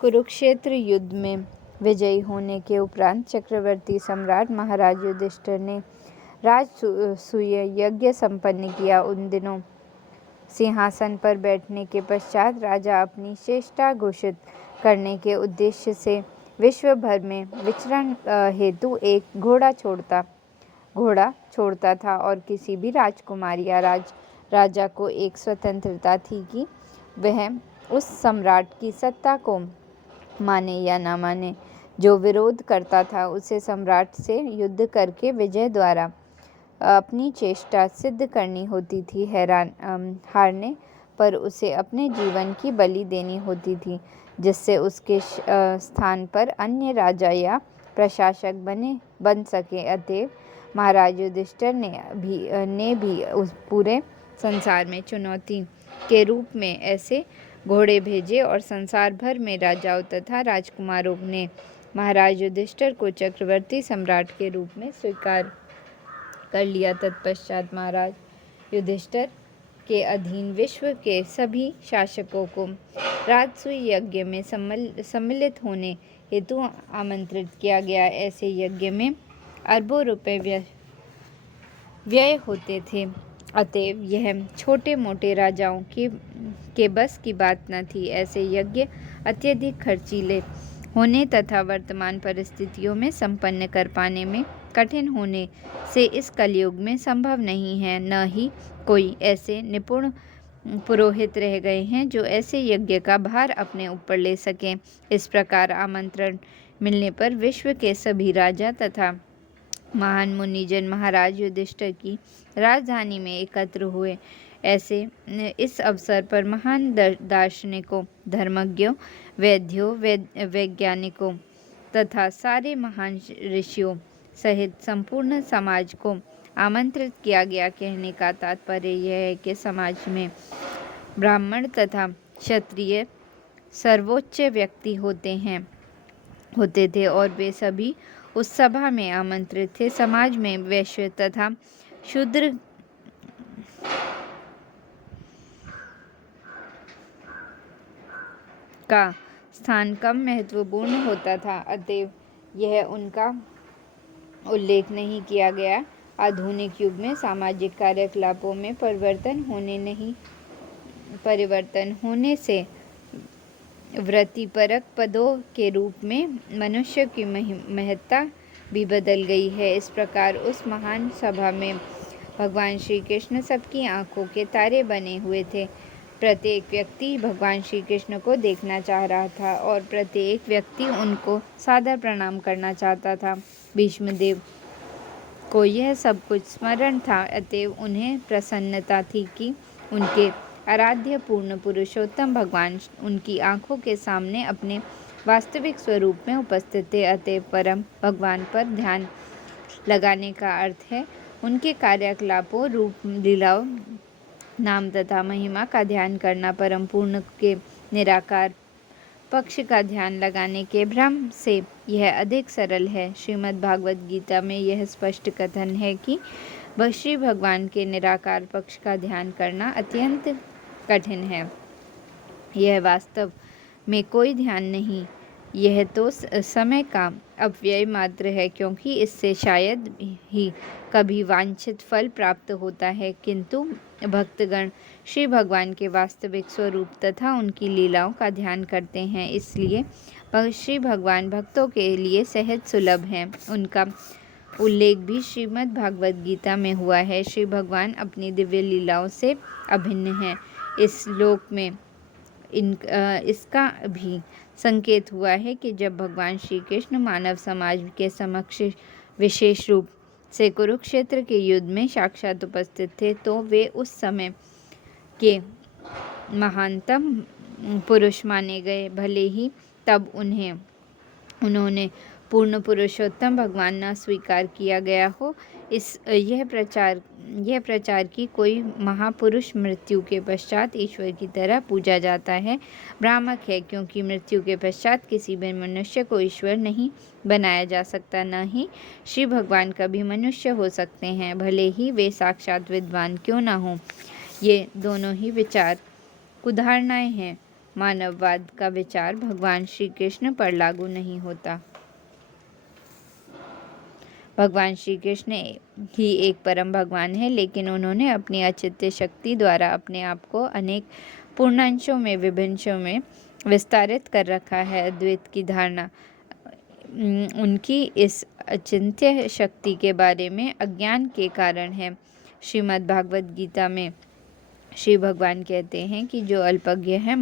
कुरुक्षेत्र युद्ध में विजयी होने के उपरांत चक्रवर्ती सम्राट महाराज युधिष्ठिर ने राजसूय यज्ञ संपन्न किया। उन दिनों सिंहासन पर बैठने के पश्चात राजा अपनी चेष्टा घोषित करने के उद्देश्य से विश्व भर में विचरण हेतु एक घोड़ा छोड़ता था और किसी भी राजकुमार या राजा को एक स्वतंत्रता थी कि वह उस सम्राट की सत्ता को माने या ना माने। जो विरोध करता था उसे सम्राट से युद्ध करके विजय द्वारा अपनी चेष्टा सिद्ध करनी होती थी। हारने पर उसे अपने जीवन की बलि देनी होती थी, जिससे उसके स्थान पर अन्य राजा या प्रशासक बन सके। अतएव महाराज युधिष्ठिर ने भी उस पूरे संसार में चुनौती के रूप में ऐसे घोड़े भेजे और संसार भर में राजाओं तथा राजकुमारों ने महाराज युधिष्ठिर को चक्रवर्ती सम्राट के रूप में स्वीकार कर लिया। तत्पश्चात महाराज युधिष्ठिर के अधीन विश्व के सभी शासकों को राजसूय यज्ञ में सम्मिलित होने हेतु आमंत्रित किया गया। ऐसे यज्ञ में अरबों रुपए व्यय होते थे, अतएव यह छोटे मोटे राजाओं के बस की बात न थी। ऐसे यज्ञ अत्यधिक खर्चीले होने तथा वर्तमान परिस्थितियों में संपन्न कर पाने में कठिन होने से इस कलयुग में संभव नहीं है। न ही कोई ऐसे निपुण पुरोहित रह गए हैं जो ऐसे यज्ञ का भार अपने ऊपर ले सकें। इस प्रकार आमंत्रण मिलने पर विश्व के सभी राजा तथा महान मुनिजन महाराज युधिष्ठिर की राजधानी में एकत्र हुए। इस अवसर पर महान दार्शनिकों, धर्मज्ञों, वैद्यों, वैज्ञानिकों तथा सारे महान ऋषियों सहित संपूर्ण समाज को आमंत्रित किया गया। कहने का तात्पर्य यह है कि समाज में ब्राह्मण तथा क्षत्रिय सर्वोच्च व्यक्ति होते थे और वे सभी उस सभा में आमंत्रित थे। समाज में वैश्य तथा शूद्र का स्थान कम महत्वपूर्ण होता था, अतएव यह उनका उल्लेख नहीं किया गया। आधुनिक युग में सामाजिक कार्यकलापों में परिवर्तन होने से वृत्तिपरक पदों के रूप में मनुष्य की महत्ता भी बदल गई है। इस प्रकार उस महान सभा में भगवान श्री कृष्ण सबकी आंखों के तारे बने हुए थे। प्रत्येक व्यक्ति भगवान श्री कृष्ण को देखना चाह रहा था और प्रत्येक व्यक्ति उनको सादर प्रणाम करना चाहता था। भीष्मदेव को यह सब कुछ स्मरण था, अतएव उन्हें प्रसन्नता थी कि उनके आराध्य पूर्ण पुरुषोत्तम भगवान उनकी आंखों के सामने अपने वास्तविक स्वरूप में उपस्थित थे। अतएव परम भगवान पर ध्यान लगाने का अर्थ है उनके कार्यकलापों, रूप, लीलाओं, नाम तथा महिमा का ध्यान करना। परम पूर्ण के निराकार पक्ष का ध्यान लगाने के भ्रम से यह अधिक सरल है। श्रीमद् भागवत गीता में यह स्पष्ट कथन है कि श्री भगवान के निराकार पक्ष का ध्यान करना अत्यंत कठिन है। यह वास्तव में कोई ध्यान नहीं, यह तो समय का अपव्यय मात्र है, क्योंकि इससे शायद ही कभी वांछित फल प्राप्त होता है। किंतु भक्तगण श्री भगवान के वास्तविक स्वरूप तथा उनकी लीलाओं का ध्यान करते हैं, इसलिए श्री भगवान भक्तों के लिए सहज सुलभ हैं। उनका उल्लेख भी श्रीमद् भागवत गीता में हुआ है। श्री भगवान अपनी दिव्य लीलाओं से अभिन्न हैं। इस श्लोक में इसका भी संकेत हुआ है कि जब भगवान श्री कृष्ण मानव समाज के समक्ष विशेष रूप से कुरुक्षेत्र के युद्ध में साक्षात उपस्थित थे, तो वे उस समय के महानतम पुरुष माने गए। भले ही तब उन्होंने पूर्ण पुरुषोत्तम भगवान न स्वीकार किया गया हो। यह प्रचार कि कोई महापुरुष मृत्यु के पश्चात ईश्वर की तरह पूजा जाता है भ्रामक है, क्योंकि मृत्यु के पश्चात किसी भी मनुष्य को ईश्वर नहीं बनाया जा सकता। न ही श्री भगवान कभी मनुष्य हो सकते हैं, भले ही वे साक्षात विद्वान क्यों न हों। ये दोनों ही विचार कुधारणाएं हैं मानववाद का विचार भगवान श्री कृष्ण पर लागू नहीं होता। भगवान श्री कृष्ण ही एक परम भगवान है, लेकिन उन्होंने अपनी अचिंत्य शक्ति द्वारा अपने आप को अनेक पूर्णांशों में, विभिन्नों में विस्तारित कर रखा है। अद्वैत की धारणा उनकी इस अचिंत्य शक्ति के बारे में अज्ञान के कारण है। श्रीमद् भागवत गीता में श्री भगवान कहते हैं कि जो अल्पज्ञ हैं,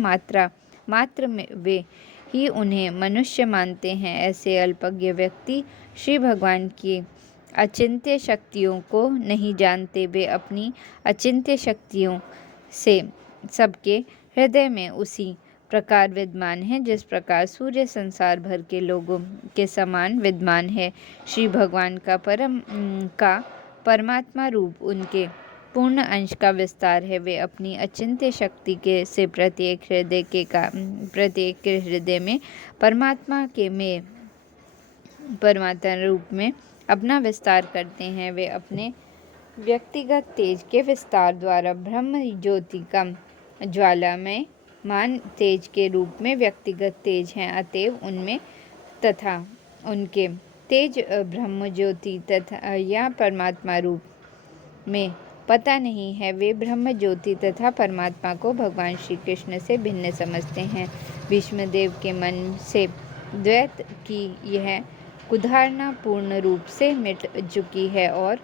मात्र में वे ही उन्हें मनुष्य मानते हैं। ऐसे अल्पज्ञ व्यक्ति श्री भगवान की अचिंत्य शक्तियों को नहीं जानते। वे अपनी अचिंत्य शक्तियों से सबके हृदय में उसी प्रकार विद्यमान है जिस प्रकार सूर्य संसार भर के लोगों के समान विद्यमान है। श्री भगवान का परमात्मा रूप उनके पूर्ण अंश का विस्तार है। वे अपनी अचिंत्य शक्ति के से प्रत्येक हृदय में परमात्मा रूप में अपना विस्तार करते हैं। वे अपने व्यक्तिगत तेज के विस्तार द्वारा ब्रह्म ज्योति का ज्वालामय मान तेज के रूप में व्यक्तिगत तेज हैं। अतएव उनमें तथा उनके तेज ब्रह्म ज्योति तथा या परमात्मा रूप में पता नहीं है। वे ब्रह्म ज्योति तथा परमात्मा को भगवान श्री कृष्ण से भिन्न समझते हैं। भीष्मदेव के मन से द्वैत की यह कुधारणा पूर्ण रूप से मिट चुकी है और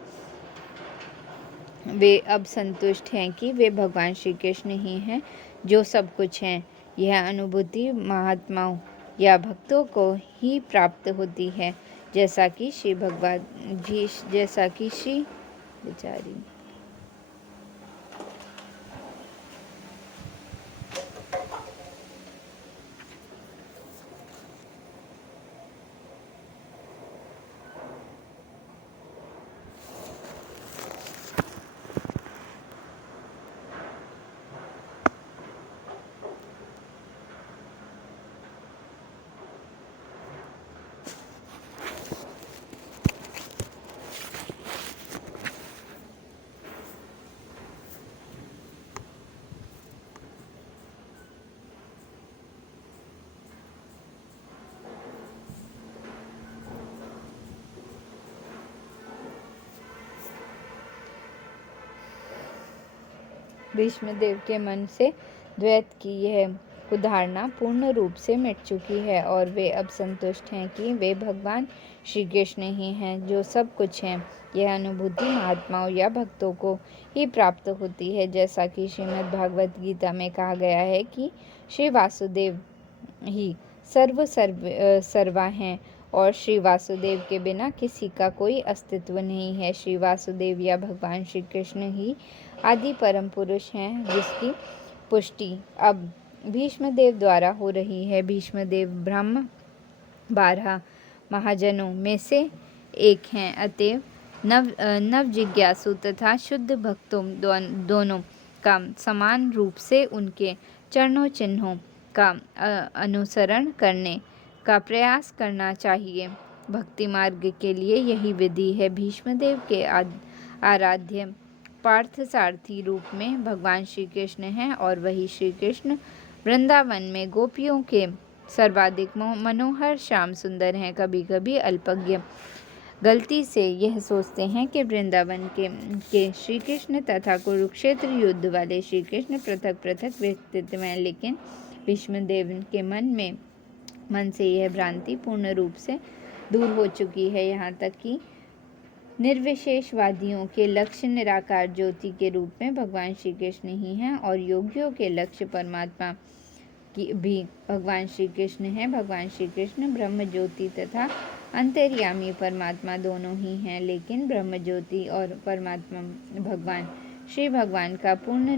वे अब संतुष्ट हैं कि वे भगवान श्री कृष्ण ही हैं जो सब कुछ हैं। यह अनुभूति महात्माओं या भक्तों को ही प्राप्त होती है, जैसा कि श्री बेचारी भीष्मदेव के मन से द्वैत की यह कुधारणा पूर्ण रूप से मिट चुकी है और वे अब संतुष्ट हैं कि वे भगवान श्री कृष्ण ही हैं जो सब कुछ हैं। यह अनुभूति महात्माओं या भक्तों को ही प्राप्त होती है, जैसा कि श्रीमद् भागवत गीता में कहा गया है कि श्री वासुदेव ही सर्वा हैं और श्री वासुदेव के बिना किसी का कोई अस्तित्व नहीं है। श्री वासुदेव या भगवान श्री कृष्ण ही आदि परम पुरुष हैं जिसकी पुष्टि अब भीष्मदेव द्वारा हो रही है। भीष्मदेव ब्रह्म 12 महाजनों में से एक हैं। अतएव नव जिज्ञासु तथा शुद्ध भक्तों दोनों का समान रूप से उनके चरणों चिन्हों का अनुसरण करने का प्रयास करना चाहिए। भक्ति मार्ग के लिए यही विधि है। भीष्मदेव के आराध्य पार्थसारथी रूप में भगवान श्री कृष्ण हैं और वही श्री कृष्ण वृंदावन में गोपियों के सर्वाधिक मनोहर श्याम सुंदर हैं। कभी कभी अल्पज्ञ गलती से यह सोचते हैं कि वृंदावन के श्री कृष्ण तथा कुरुक्षेत्र युद्ध वाले श्री कृष्ण पृथक पृथक व्यक्तित्व हैं, लेकिन भीष्मदेव के मन से यह भ्रांति पूर्ण रूप से दूर हो चुकी है। यहाँ तक कि निर्विशेषवादियों के लक्ष्य निराकार ज्योति के रूप में भगवान श्री कृष्ण ही हैं और योगियों के लक्ष्य परमात्मा की भी भगवान श्री कृष्ण हैं। भगवान श्री कृष्ण ब्रह्म ज्योति तथा अंतर्यामी परमात्मा दोनों ही हैं, लेकिन ब्रह्म ज्योति और परमात्मा भगवान श्री भगवान का पूर्ण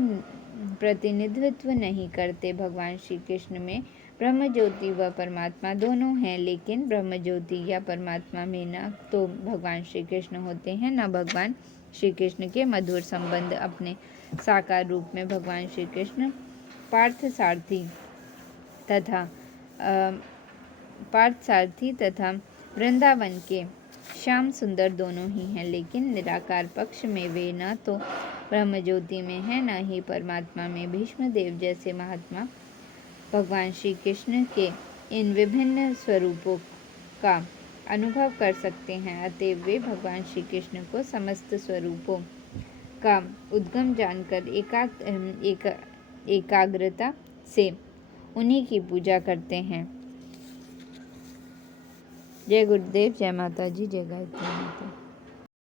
प्रतिनिधित्व नहीं करते। भगवान श्री कृष्ण में ब्रह्म ज्योति व परमात्मा दोनों हैं, लेकिन ब्रह्म ज्योति या परमात्मा में न तो भगवान श्री कृष्ण होते हैं न भगवान श्री कृष्ण के मधुर संबंध। अपने साकार रूप में भगवान श्री कृष्ण पार्थसारथी तथा वृंदावन के श्याम सुंदर दोनों ही हैं, लेकिन निराकार पक्ष में वे न तो ब्रह्म ज्योति में हैं न ही परमात्मा में। भीष्मदेव जैसे महात्मा भगवान श्री कृष्ण के इन विभिन्न स्वरूपों का अनुभव कर सकते हैं। अतएव वे भगवान श्री कृष्ण को समस्त स्वरूपों का उद्गम जानकर एकाग्रता से उन्हीं की पूजा करते हैं। जय गुरुदेव, जय माता जी, जय गायत्री माता।